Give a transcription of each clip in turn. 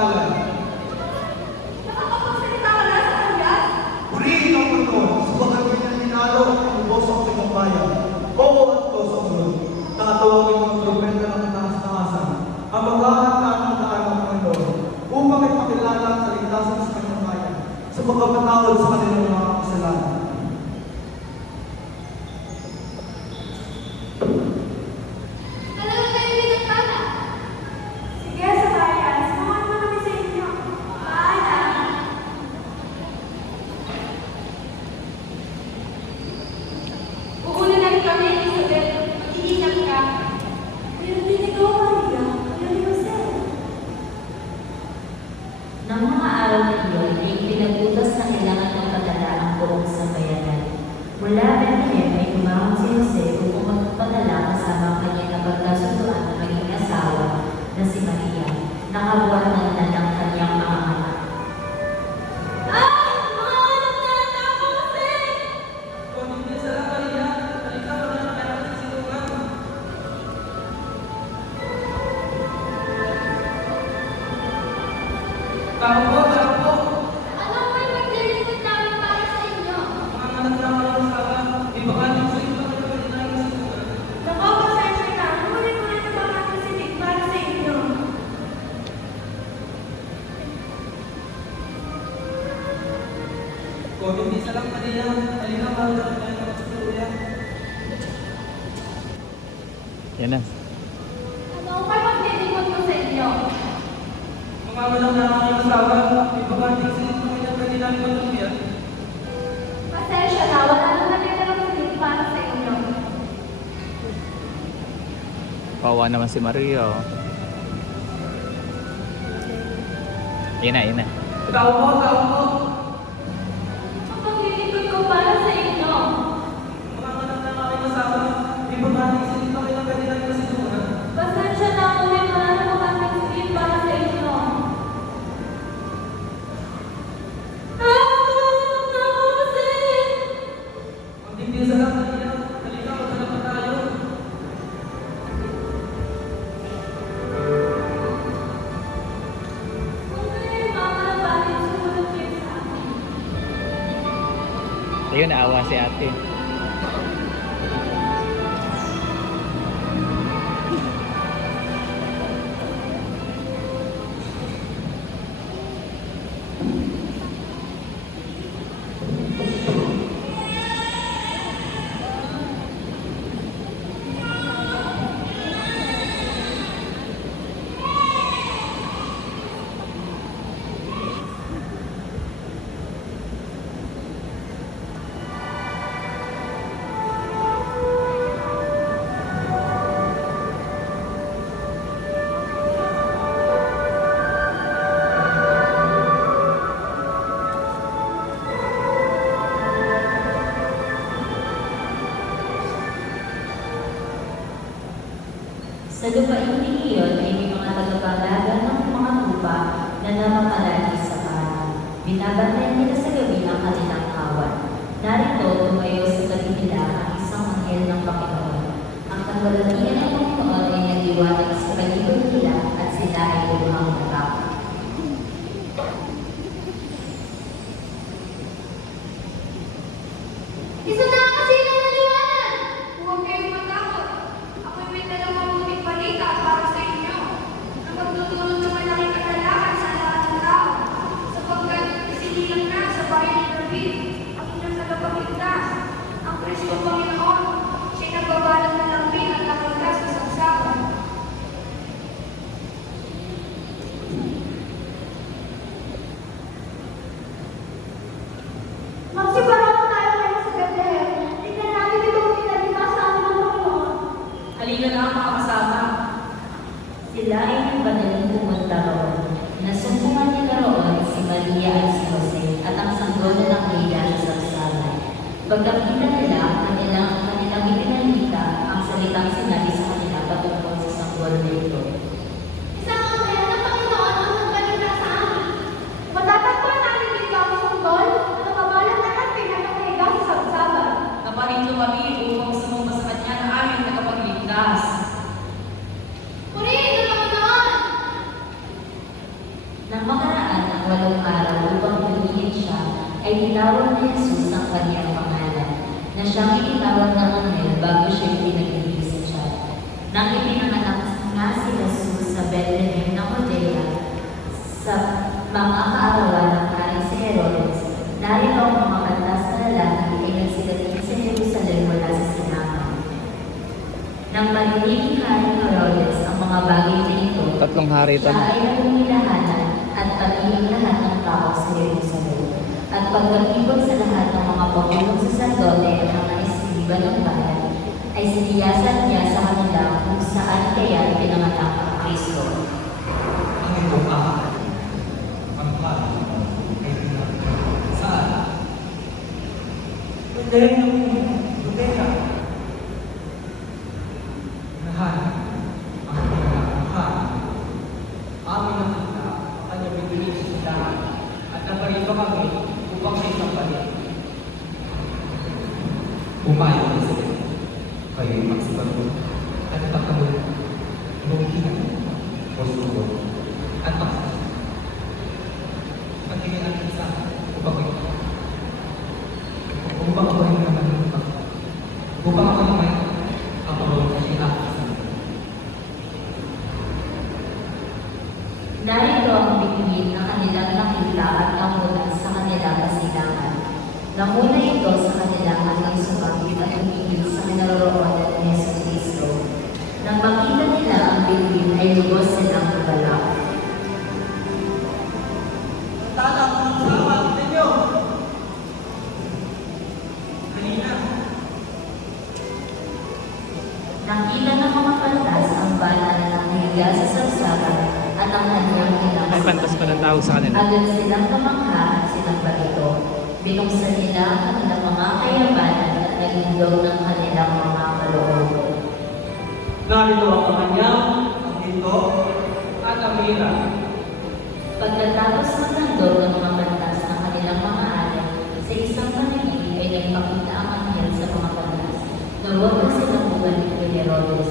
pangalan. Nakakapagsalita ka na sa kanya? Purihin ang Panginoon, sabagat niya ninalo ang bosok sa ibang bayan. Oo at to sa sunod. Tatawagin ng trumpeta ng taas-taasan. Ang maghahanda ng daan ng Panginoon upang ipakilala ang kaligtasan sa kanyang bayan sa pagkapatawad sa kanilang mga kasalanan. Talaga kayo pinagtala? Sige, sa bayan. Samahan mo kami sa inyo. Paalam. Uulanan kami, Elizabeth. Mag-iingat ka. Meron din ikaw, Maria. Meron din Jose. Nang mga araw na iyon ay pinag-utos na kailangan ng padala ang buong sambayanan. Mula Bethlehem ay umahon si Jose upang magpadala kasama ang kanya na pagkasunduan ng maging asawa na si Maria, nakabuatan na ng kanyang mga anak. Mga anak na ako, Jose! Pamilya sa Maria, halika mo na kaya sa silungan. Tao po, tao po. Ano may maglilingkod namin para sa inyo? Mga anak na mga asawa, ibakatin sa iyo ang pwede namin sa silungan. Naku, pasensya na. Ngunit mo na napakasilig para sa inyo. Kung hindi sa lang Maria, halika mahal na kaya ng pagsusuya. Yan na. Ano may maglilingkod ko sa inyo? Mga anak na mga asawa, ibakatin sa iyo ang pwede namin matulungan. Pasensya na. Wala nang natitirang silig para sa inyo. Kawawa naman si Maria. Oh. Yan na, yan na. Tao po, tao po. Ang maglilingkod ko para sa inyo. Mga anak na mga asawa, ibakatin sa iyo ang pwede namin sa silungan. Pasensya na. Ngunit wala nang makaming silig para sa inyo. Kung hindi sa lang Maria, halika magdala pa tayo. Ayun, naawa si ate. Sa lupain iyon ay may mga tagapaglaga ng mga tupa na namamalagi sa bahay. Binabantayan nila sa gabi ang kanilang kawan. Narito tumayo sa gabi nila ang isang anghel ng Panginoon. Ang kaluwalhatian ng Panginoon ay naliwanag sa paligid nila at sila ay lubhang natakot. Isa na kasi ng maliwanag! Huwag kayong matakot. Ako'y may dalang mabuting balita para sa inyo na magtutulong ng malaking kagalakan sa lahat ng tao sapagkat isinilang na sa bayan ni David ang inyong tagapagligtas, ang Kristo Panginoon. Siya'y nagbabalak ng lambing at nakaglas sa saksakan. Nang makaraan ang 8 araw upang piliin siya, ay tinawag ni Jesus ang kanyang pangalan, na siyang itinawag ng anghel bago siya pinag-ibig sa siya. Nang ipinanganak nga si Jesus sa Bethlehem ng Judea, sa mga kaarawan ng haring si Herodes, narito ang mga batas na lalaki ay nagsidating sa Jerusalem mula sa sinaman. Nang marinig ni Haring Herodes ang mga bagay na ito, Tatlong hari ito. siya ay nagumilahanan at pati ang lahat ng tao sa Jerusalem. At pagkakibot sa lahat ng mga pagulong saserdote at mga iskriba ng bayan, ay siniyasan niya sa kanila kung saan kaya pinanganak ang Kristo. Ang ito ang mahal ay pinagkakita. Saan? Bethlehem ng Judea. Nahan ang pinagkakita. Amin nakita ang kanyang bibili sa silahan at napariba kami upang sa isang balik. Pumayag na sila. Kayo'y magsibago at pagkabot. Bumihina o sugo at magsasama. Pagtingin ang isa upang ako rin naman ng upang. Upang ako naman ako rin siya sa Narito ang bituin na kanilang nakita at namunan sa kanilang kasilangan. Namuna ito sa kanilang hanggang sumabit at umigil sa kinaroroonan ni Jesus Cristo. Nang makita nila ang bituin ay lubos silang nagalak. Tala ang mga sama ninyo! Kanina, Nakita ng mga pantas ang bala na nakahiga sa sarsakan at ang kanyang May hinang pantas pa ng tao sa kanila. Agad silang kamangha at sinamba ito. Binuksan nila ang kanilang mga kayamanan at nalindog ng kanilang mga kalooban. narito ang kanyang, ang ito, at ang hira. Pagkatapos ng nandog ng mga pantas ng kanilang mga alay, sa isang panaginip ay nagpakita ang anghel sa mga pantas na huwag na silang bumalik kay Herodes,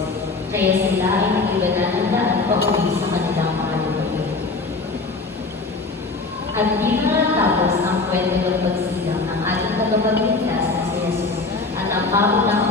kaya sila ay nagibanan ng daan pauwi sa kanilang mga lupain. At di na natapos ang kwento ng pagsilang ng ating tagapagligtas na si Jesus at ang paulang